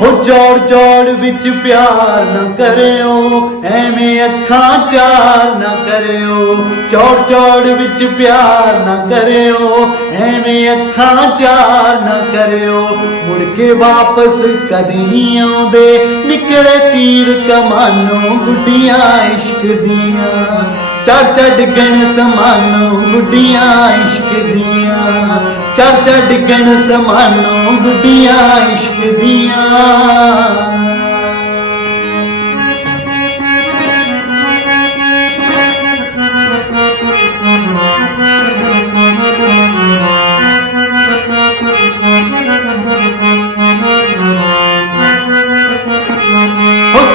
ਹੋ ਚੌੜ ਚੌੜ ਵਿੱਚ ਪਿਆਰ ਨਾ ਕਰਿਓ, ਐਵੇਂ ਅੱਖਾਂ ਚਾਰ ਨਾ ਕਰਿਓ ਚੌੜ ਚੌੜ ਵਿੱਚ ਪਿਆਰ ਨਾ ਕਰਿਓ, ਐਵੇਂ ਅੱਖਾਂ ਚਾਰ ਨਾ ਕਰਿਓ। ਮੁੜ ਕੇ ਵਾਪਸ ਕਦੇ ਨਹੀਂ ਆਉਂਦੇ, ਨਿਕਲੇ ਤੀਰ ਕਮਾਨੋਂ ਗੁੱਡੀਆਂ ਇਸ਼ਕ ਦੀਆਂ। ਚੜ ਚੜ ਡਿੱਗਣ ਸਮਾਨੋਂ ਗੁੱਡੀਆਂ ਇਸ਼ਕ ਦੀਆਂ। ਚੜ ਡਿੱਗਣ ਸਮਾਨੋਂ ਗੁੱਡੀਆਂ ਇਸ਼ਕ ਦੀਆਂ।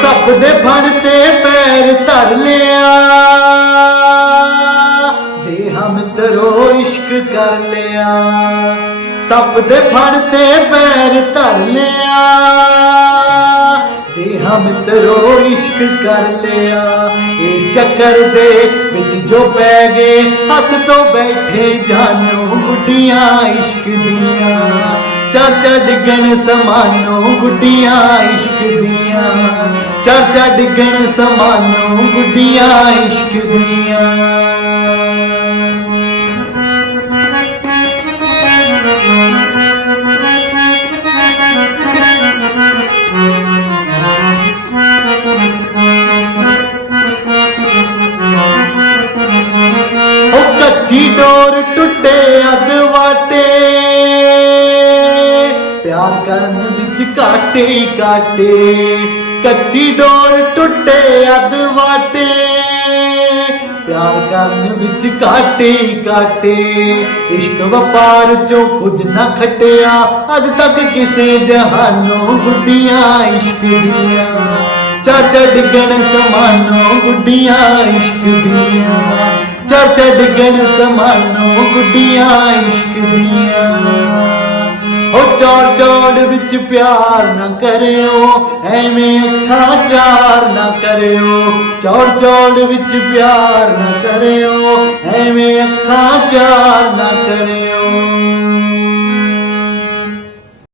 ਸੱਪ ਦੇ ਫਣ ਤੇ ਪੈਰ ਧਰ ਲਿਆ ਕਰ ਲਿਆ। ਸੱਪ ਦੇ ਫਣ ਤੇ ਪੈਰ ਧਰ ਲਿਆ। ਜੇ ਹਮ ਤਰੋ ਇਸ਼ਕ ਕਰ ਲਿਆ, ਇਹ ਚੱਕਰ ਦੇ ਵਿੱਚ ਜੋ ਪੈ ਗਏ, ਹੱਥ ਤੋਂ ਬੈਠੇ ਜਾਨੋ ਗੁੱਡੀਆਂ ਇਸ਼ਕ ਦੀਆਂ। ਚੜ ਚੜ ਡਿੱਗਣ ਸਮਾਨੋ ਗੁੱਡੀਆਂ ਇਸ਼ਕ ਦੀਆਂ। ਚੜ ਚੜ ਡਿੱਗਣ ਸਮਾਨੋ ਗੁੱਡੀਆਂ ਇਸ਼ਕ ਦੀਆਂ। ਉਹ ਕੱਚੀ ਡੋਰ ਟੁੱਟੇ ਅੱਧ ਵਾਟੇ। ਪਿਆਰ ਕਰਨ ਵਿੱਚ ਕਾਟੇ ਹੀ ਕਾਟੇ ਕੱਚੀ ਡੋਰ ਟੁੱਟੇ ਅੱਧ ਵਾਟੇ। ਪਿਆਰ ਕਰਨ ਵਿੱਚ ਕਾਟੇ ਹੀ ਕਾਟੇ ਇਸ਼ਕ ਵਪਾਰ ਚੋਂ ਕੁਝ ਨਾ ਖਟਿਆ। ਅੱਜ ਤੱਕ ਕਿਸੇ ਜਹਾਨੋਂ ਗੁੱਡੀਆਂ ਇਸ਼ਕ ਦੀਆਂ। ਚਾਚਾ ਡਿੱਗਣ ਸਮਾਨੋ ਗੁੱਡੀਆਂ ਇਸ਼ਕ ਦੀਆਂ। ਚਾਚਾ ਡਿੱਗਣ ਸਮਾਨੋ ਗੁੱਡੀਆਂ, ਇਸ਼ਕ ਦੀਆਂ। ਹੋ ਚੌੜ ਚੌੜ ਵਿੱਚ ਪਿਆਰ ਨਾ ਕਰਿਓ, ਐਵੇਂ ਅੱਖਾਂ ਚਾਰ ਨਾ ਕਰਿਓ। ਚੌੜ ਚੌੜ ਵਿੱਚ ਪਿਆਰ ਨਾ ਕਰਿਓ, ਐਵੇਂ ਅੱਖਾਂ ਚਾਰ ਨਾ ਕਰਿਓ।